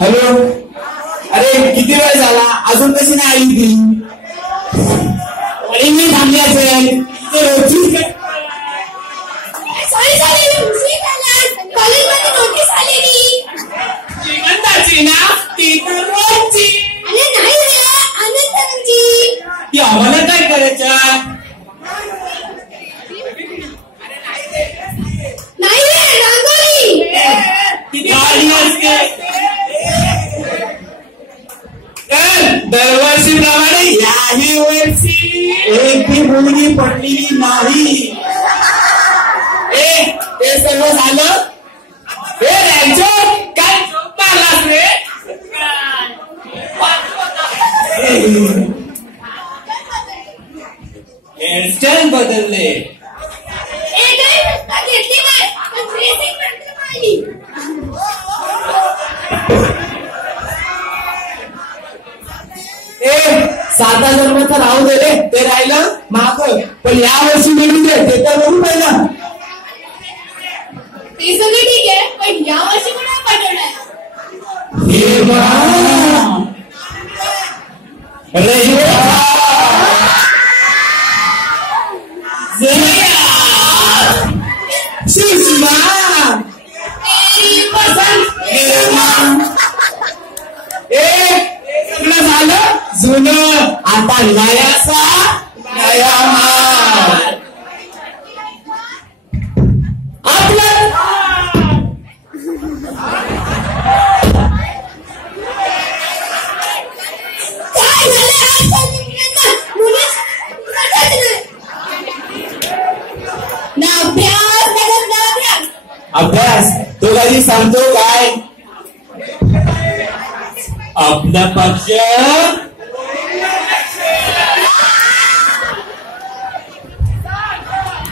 Hello, अरे किती वेळ झाला, अजून कशी नाही आली ती? अरे मी थांबली असेल. कॉलेजमध्ये नोटीस आलेली श्रीमंताची ना, ती तर रोजची. अरे नाही रे, आनंदची. ती आम्हाला काय करायचं? नाही रे, रांगोळी. ती गाडी असते. दरवर्षी प्रमाणे याही वर्षी एकही मुलगी पडलेली नाही. ते सर्व झालं. हे राहायचं काय मारलास रे? हेअरस्टाईल बदलले. घेतली नाही, पण ड्रेसिंग नंतर पाहिली. 7,000 रुपये तर राहू दे रे, ते राहिलं माग. पण या वर्षी मिळून दे, ते तर बघू पहिलं. ते सगळं ठीक आहे, पण या वर्षी कोणाला पाठवणार? झालं जुनं, आता नयाचा नया माल. आपलं काय झालं? अभ्यास तो कधी सांगतो काय? आपला पक्ष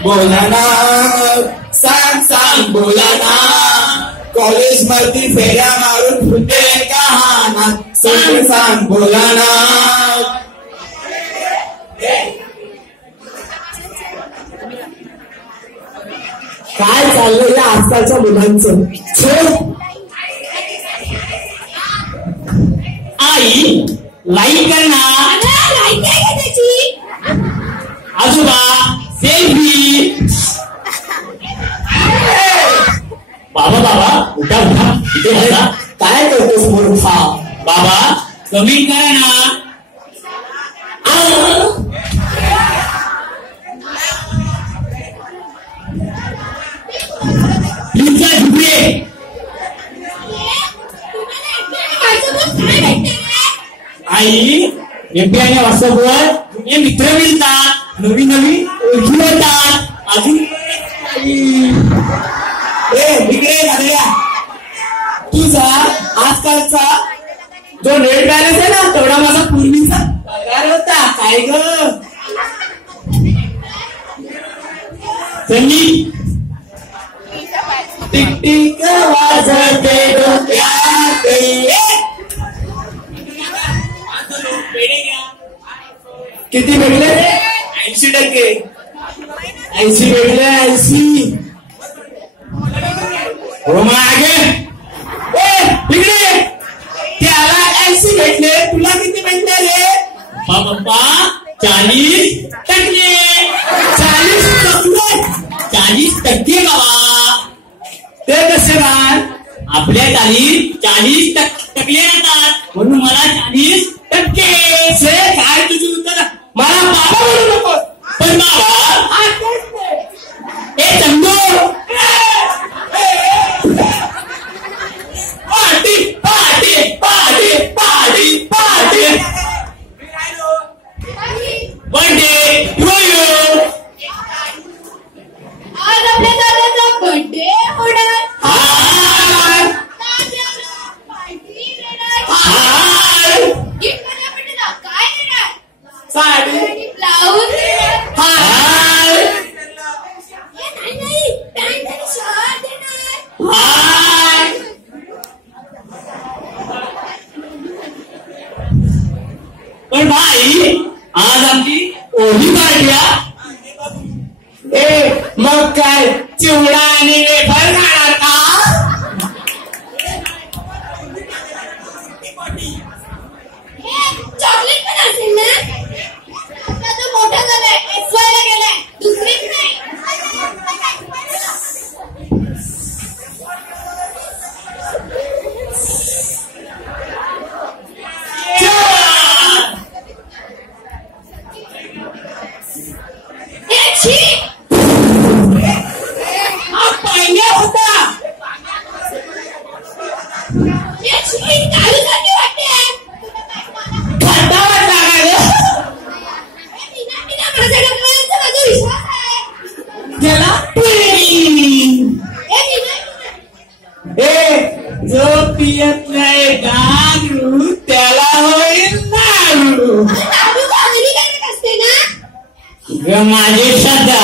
बोला ना, सांग सांग बोला ना. कॉलेज मध्ये फेऱ्या मारून फुटे का ना, सांग सांग बोला ना. काय चाललंय या आजकालच्या मुलांचं? आई लाईक कर ना. लाईक आहे का त्याची? आजोबा सेल्फी. बाबा बाबा उठा उठा, इथे बसा. काय करतोस मूर्खा? बाबा कमेंट करा ना. आई एमपीआय व्हॉट्सअपवर हे मित्र मिळतात, नवीन नवीन ओळखी होतात. अजून इकडे झालेल्या तुझा आजकालचा जो नेट बॅलन्स आहे ना, तेवढा माझा पूर्वीचा पगार होता. काय ग संगीत टिक टिक वाजते डोक्यात. किती भेटले? 80%. 80 भेटले. 80 हो मागे तिकडे त्याला 80 भेटले. तुला किती भेटले रे? पप्पा 40%. 40% बाबा. ते कसे काय? आपल्या तालीत 40% येतात, म्हणून मला 40%. काय तुझी उत्तर? मला बाबा म्हणू नको, पण बाबा हे Chandu party party party party party birthday to you. आज आपल्या दादाचा बर्थडे होणार. पार्टी पार्टी देणार. ताई आज आमची ओली पार्टी. मग काय चिवडा आणि वेफर खाणार का? चॉकलेट पण असेल ना. आता तो मोठा झालाय, SY ला गेलाय, दुसरीच नाही. जो पियत नाही दारू त्याला होईल दारू. असते ना माझी श्रद्धा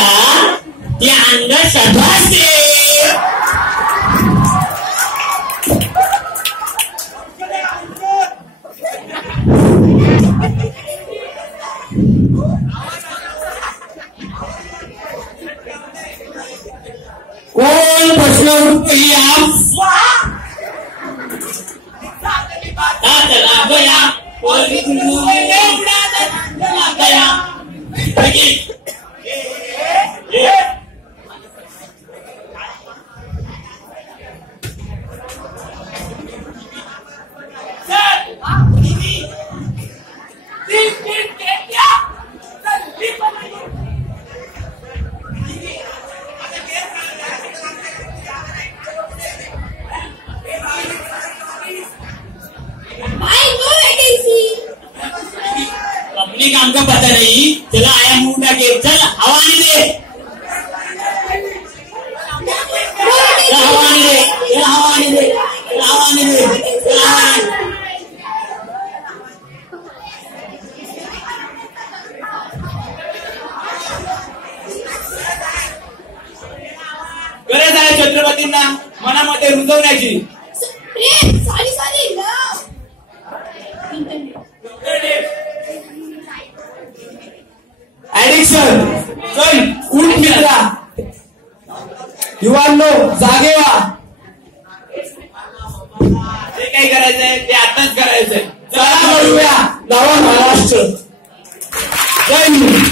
ती अंधश्रद्धा असते. कोण बसलं गया अपने काम का पता नहीं चला. आया मुंह के चल हवा नहीं दे. हवा नहीं दे. हवा नहीं दे. हवा नहीं दे. गरज आहे छत्रपतींना मनामध्ये रुजवण्याची. ऍडिक्शन चल उठ मित्रा. युवांनो जागे व्हा. जे काही करायचंय ते आताच करायचंय. चला करूया नवा महाराष्ट्र. जय हिंद.